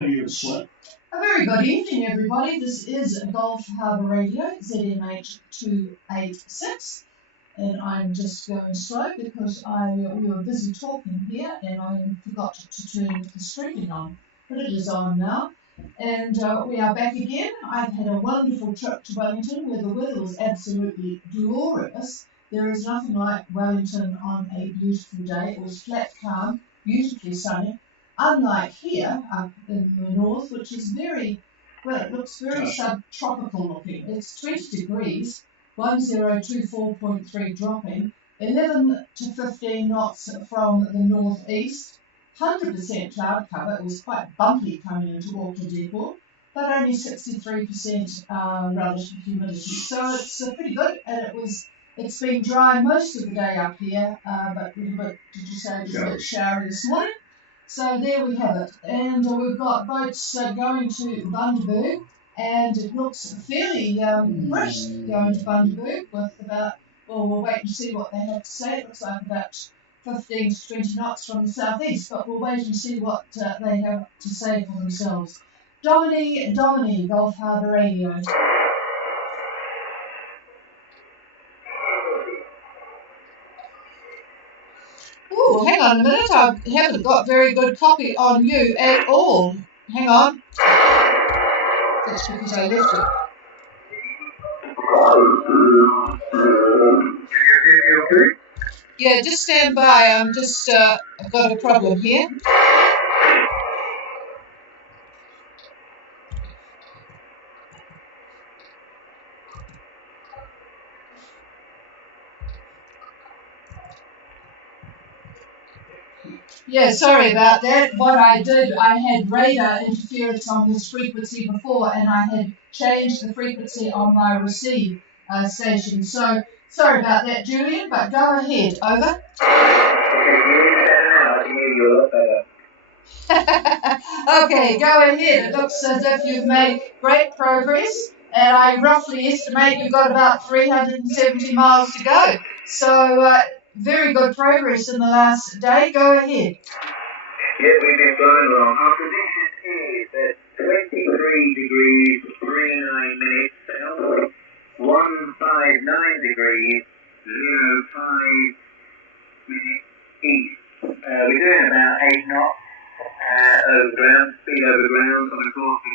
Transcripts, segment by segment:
A very good evening, everybody. This is Gulf Harbour Radio, ZMH 286, and I'm just going slow because we were busy talking here and I forgot to turn the streaming on. But it is on now, and we are back again. I've had a wonderful trip to Wellington where the weather was absolutely glorious. There is nothing like Wellington on a beautiful day. It was flat, calm, beautifully sunny. Unlike here up in the north, which is very, well, it looks very subtropical looking. It's 20 degrees, 1024.3 dropping, 11 to 15 knots from the northeast, 100% cloud cover. It was quite bumpy coming into Auckland Airport, but only 63% relative humidity. So it's pretty good, and it's been dry most of the day up here, but a little bit, did you say it was a bit showery this morning? So there we have it, and we've got boats going to Bundaberg, and it looks fairly brisk going to Bundaberg with about, well, we'll wait and see what they have to say. It looks like about 15 to 20 knots from the southeast, but we'll wait and see what they have to say for themselves. Domini, Gulf Harbour Radio. Oh, hang on a minute. I haven't got very good copy on you at all. Hang on. That's because I left it. Yeah, just stand by. I'm just, I've got a problem here. Yeah, sorry about that. What I did, I had radar interference on this frequency before, and I had changed the frequency on my receive station. So, sorry about that, Julian, but go ahead. Over. Okay, go ahead. It looks as if you've made great progress, and I roughly estimate you've got about 370 miles to go. So, very good progress in the last day. Go ahead. Yeah, we've been flying along. Our prediction is at 23 degrees, 39 minutes south, 159 degrees, 05 minutes east. We're doing about 8 knots over ground, speed over ground on a course of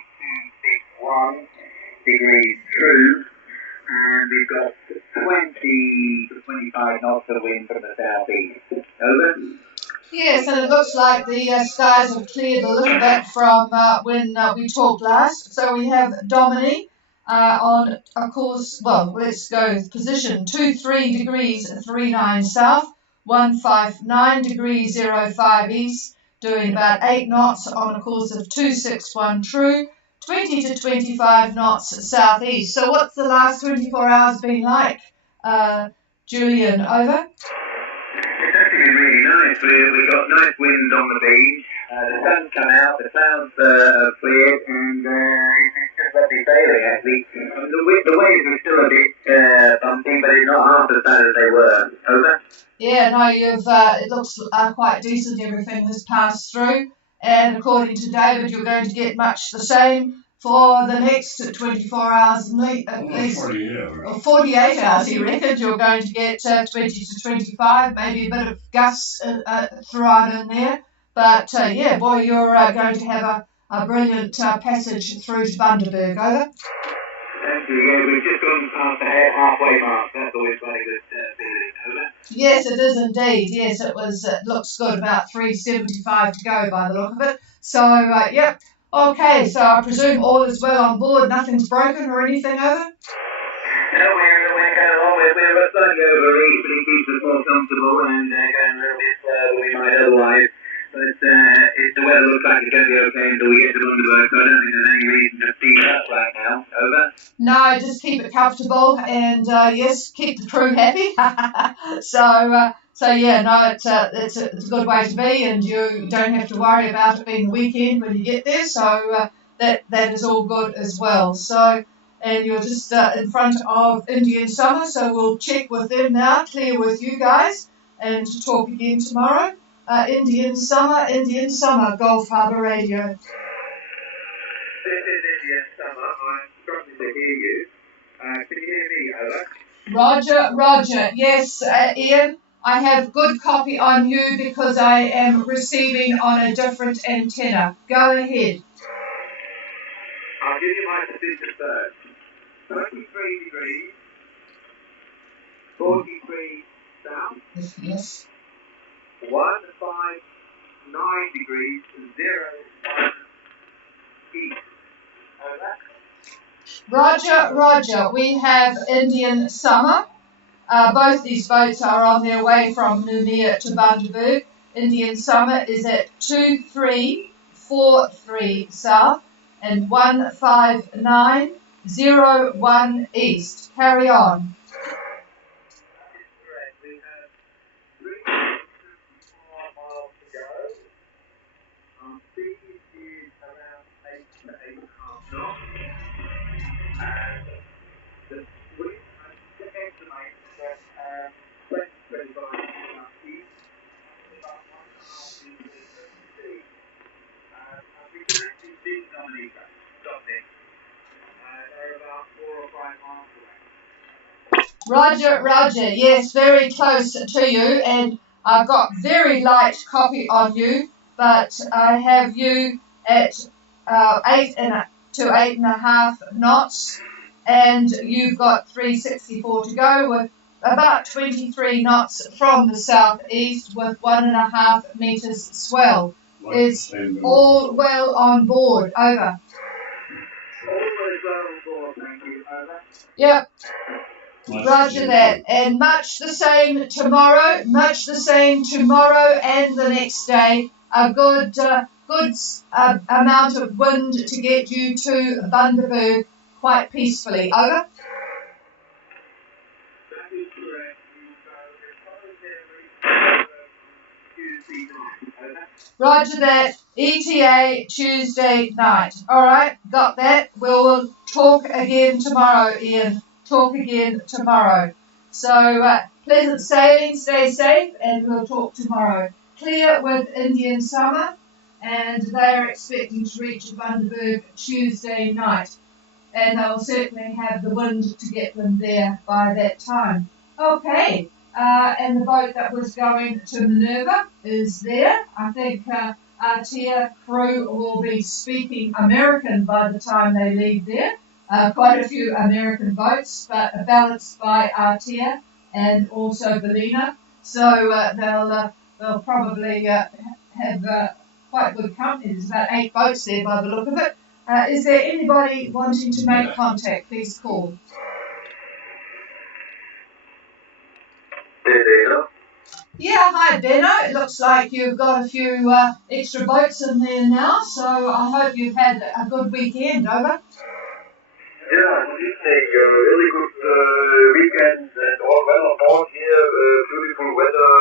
261 degrees true. And we've got 20 to 25 knots of wind from the southeast. Over. Yes, and it looks like the skies have cleared a little bit from when we talked last. So we have Domini on a course, well, let's go position 23 degrees 39 south, 159 degrees 05 east, doing about 8 knots on a course of 261 true, 20 to 25 knots southeast. So what's the last 24 hours been like? Julian, over. It's actually been really nice. We got nice wind on the beach. The sun's come out, the clouds have cleared, and it's just lovely sailing, actually. The waves are still a bit bumpy, but it's not half as bad as they were. Over. Yeah, no, it looks quite decent. Everything has passed through, and according to David, you're going to get much the same for the next 24 hours at least. 48 hours, he reckoned. You're going to get 20 to 25, maybe a bit of gusts throughout in there. But yeah, boy, you're going to have a brilliant passage through to Bundaberg. Over. Thank you. Yeah, we've just gone past the halfway mark. That's always quite a good feeling. Over. Yes, it is indeed. Yes, it looks good. About 375 to go by the look of it. So, yep. Okay, so I presume all is well on board. Nothing's broken or anything. Over. No, we're going along. We're slightly overreached, but it keeps us more comfortable and going a little bit slower than we might otherwise. But the weather looks like it's going to be okay until we get to Bundaberg, so I don't think there's any reason to speed up right now. Over. No, just keep it comfortable and, yes, keep the crew happy. So yeah, no, it's a good way to be, and you don't have to worry about it being the weekend when you get there, so that is all good as well. So, and you're just in front of Indian Summer, so we'll check with them now, clear with you guys, and to talk again tomorrow. Indian Summer, Gulf Harbour Radio. This is Indian Summer. I'm struggling to hear you. Can you hear me, over? Roger, Roger. Yes, Ian, I have good copy on you because I am receiving on a different antenna. Go ahead. I'll give you my position first. 23 degrees, 43 south, Yes. 159 degrees, 01 east. Over. Roger, Roger. We have Indian Summer. Both these boats are on their way from Noumea to Bundaberg. Indian Summer is at 2343 south and 15901 east. Carry on. That is correct. We have 354 miles to go. Speed is around 8 to 8.5 knots. And the wind, I estimate that 20 to 25 east, about 1.5 meters of sea. And we can actually see Dominica, Dominic. They're about 4 or 5 miles away. Roger, Roger. Yes, very close to you, and I've got very light copy on you, but I have you at 8 to 8.5 knots, and you've got 364 to go with about 23 knots from the southeast with 1.5 meters swell. Is all well on board? Over. Always well on board, thank you. Over. Yep. Roger that. And much the same tomorrow, and the next day. A good amount of wind to get you to Bundaberg quite peacefully. Over. That is correct. We will go as far as Tuesday night. Over. Roger that. ETA Tuesday night. All right, got that. We'll talk again tomorrow, Ian. Talk again tomorrow. So pleasant sailing, stay safe, and we'll talk tomorrow. Clear with Indian Summer, and they are expecting to reach Bundaberg Tuesday night, and they'll certainly have the wind to get them there by that time. Okay, and the boat that was going to Minerva is there. I think Artia crew will be speaking American by the time they leave there. Quite a few American boats, but balanced by Artia and also Bellina. So they'll probably have quite good company. There's about 8 boats there by the look of it. Is there anybody wanting to make contact? Please call. Yeah, hi Benno. It looks like you've got a few extra boats in there now, so I hope you've had a good weekend. Over. Yeah, good evening. Really good weekend and all well on board here. Beautiful weather.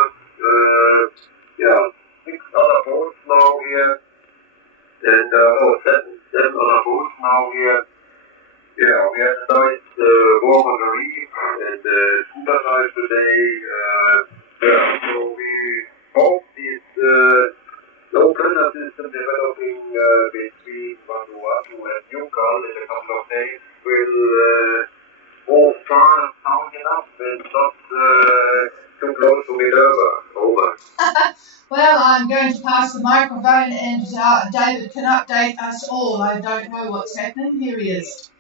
Yeah, 6 other boats now here. And seven other boats now here. Yeah, we had a nice walk on the reef and super nice today. Yeah, so we hope this low pressure system developing between Vanuatu and Newcastle in a couple of days will move far south enough and not too close to Minerva. Over. Well, I'm going to pass the microphone and David can update us all. I don't know what's happening. Here he is.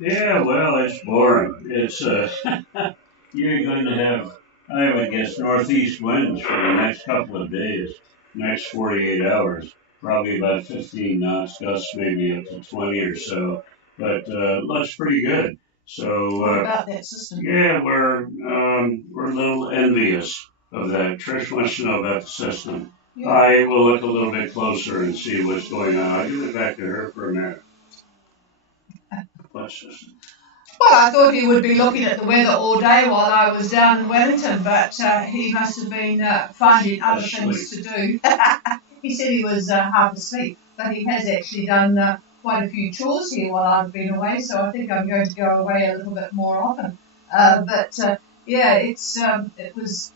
Yeah, well, it's boring. It's you're going to have, I would guess, northeast winds for the next couple of days, next 48 hours, probably about 15 knots, gusts maybe up to 20 or so, but looks pretty good. So What about that system? yeah, we're a little envious of that. Trish wants to know about the system. Yeah. I will look a little bit closer and see what's going on. I'll give it back to her for a minute. What system? Well, I thought he would be looking at the weather all day while I was down in Wellington, but he must have been finding other things to do. He said he was half asleep, but he has actually done quite a few chores here while I've been away, so I think I'm going to go away a little bit more often. Yeah, it was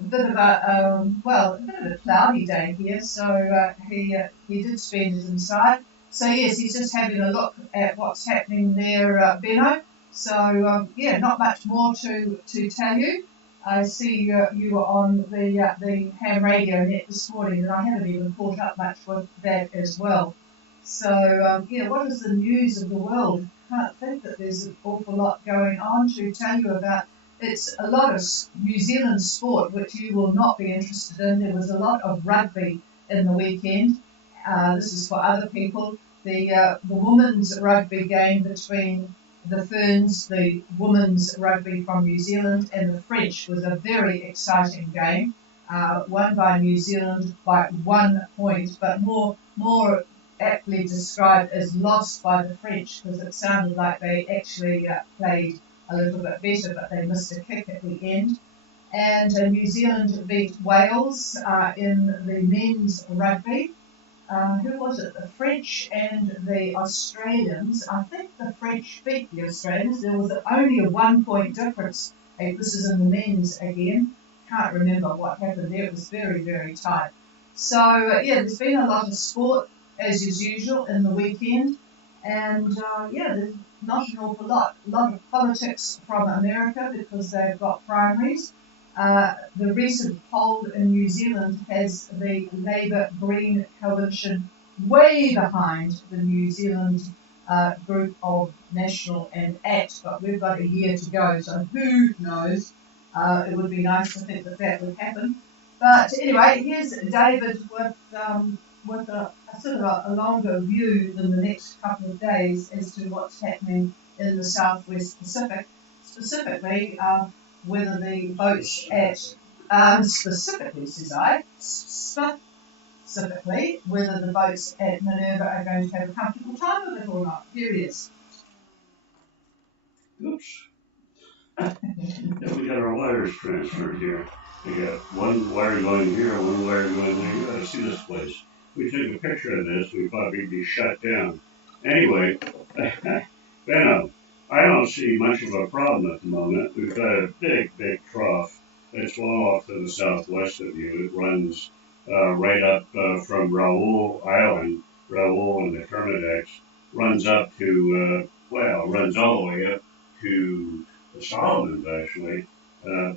a bit of a cloudy day here, so he did spend it inside. So yes, he's just having a look at what's happening there, Benno. So yeah, not much more to tell you. I see you were on the ham radio net this morning, and I haven't even caught up much with that as well. So yeah, what is the news of the world? Can't think that there's an awful lot going on to tell you about. It's a lot of New Zealand sport, which you will not be interested in. There was a lot of rugby in the weekend. This is for other people. The women's rugby game between the Ferns, the women's rugby from New Zealand, and the French was a very exciting game. Won by New Zealand by 1 point, but more aptly described as lost by the French because it sounded like they actually played a little bit better, but they missed a kick at the end. And New Zealand beat Wales in the men's rugby. Who was it? The French and the Australians. I think the French beat the Australians. There was only a 1 point difference. This is in the men's again. Can't remember what happened there. It was very, very tight. So, yeah, there's been a lot of sport, as is usual, in the weekend. And, yeah, there's not an awful lot. A lot of politics from America because they've got primaries. The recent poll in New Zealand has the Labour-Green coalition way behind the New Zealand group of National and ACT, but we've got a year to go, so who knows? It would be nice to think that that would happen. But anyway, here's David with a sort of a longer view than the next couple of days as to what's happening in the Southwest Pacific, specifically whether the boats at, specifically, says I, specifically, whether the boats at Minerva are going to have a comfortable time with it or not. Here he is. Oops. Yeah, we got our wires transferred here. We got one wire going here, one wire going there. You gotta see this place. We took a picture of this, we thought we'd be shut down. Anyway, Benno, I don't see much of a problem at the moment. We've got a big trough that's well off to the southwest of you. It runs right up from Raoul Island, Raoul and the Kermadec, runs up to, runs all the way up to the Solomons, actually,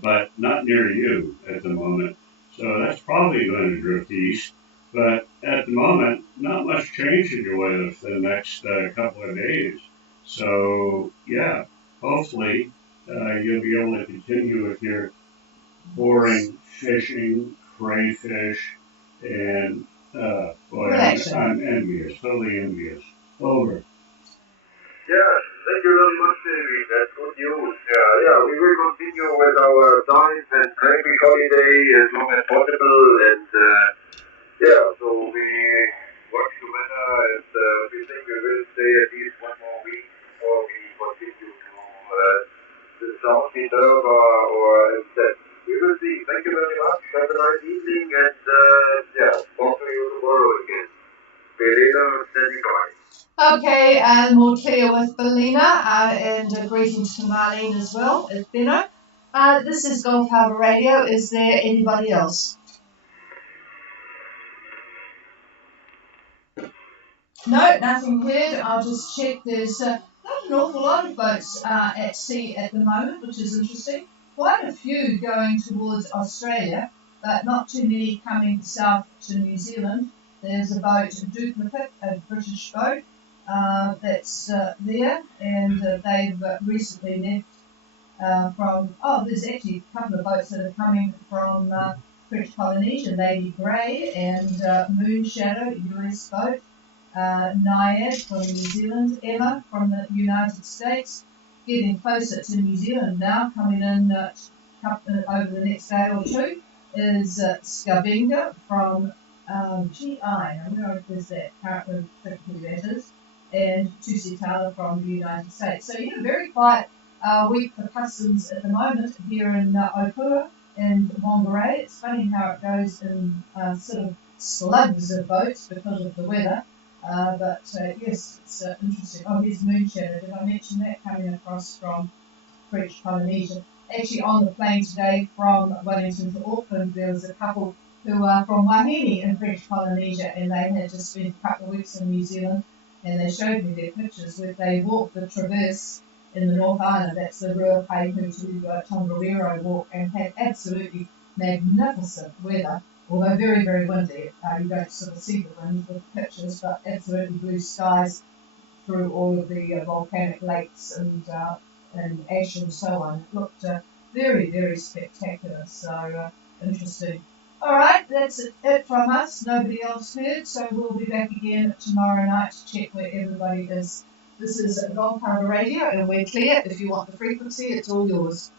but not near you at the moment. So that's probably going to drift east. But at the moment, not much change in your weather for the next couple of days. So, yeah, hopefully you'll be able to continue with your boring fishing, crayfish, and, boy, I'm envious, totally envious. Over. Yes, thank you very much, David. That's good news. Yeah, we will continue with our dive and crayfish holiday as long as possible. And yeah, so we watch the weather and we think we will stay at least 1 more week before we continue to the South Minerva or instead. We will see. Thank you very much. Have a nice evening and yeah, talk to you tomorrow again. Belina standing by. Okay, and more clear with Belina, and greetings to Marlene as well, it's Benno. This is Gulf Harbour Radio. Is there anybody else? No, nothing heard. I'll just check. There's not an awful lot of boats at sea at the moment, which is interesting. Quite a few going towards Australia, but not too many coming south to New Zealand. There's a boat, Duplicate, a British boat, that's there, and they've recently left there's actually a couple of boats that are coming from French Polynesia, Lady Grey and Moon Shadow, US boat, Naiad from New Zealand, Emma from the United States, getting closer to New Zealand now, coming in over the next day or two, is Skavinga from GI, I wonder if that, can't really think who that is, and Tusitala from the United States. So yeah, very quiet week for customs at the moment here in Opua and Monterey. It's funny how it goes in sort of slugs of boats because of the weather. But yes, it's interesting. Oh, here's Moon Shadow. Did I mention that? Coming across from French Polynesia. actually on the plane today from Wellington to Auckland, there was a couple who are from Wahine in French Polynesia, and they had just spent a couple of weeks in New Zealand, and they showed me their pictures where they walked the Traverse in the North Island. That's the Ruapehu to Tongariro walk, and had absolutely magnificent weather, although very, very windy. You don't sort of see the wind with the pictures, but absolutely blue skies through all of the volcanic lakes and ash and so on. It looked very, very spectacular, so interesting. All right, that's it from us. Nobody else heard, so we'll be back again tomorrow night to check where everybody is. This is Gold Harbour Radio, and we're clear. If you want the frequency, it's all yours.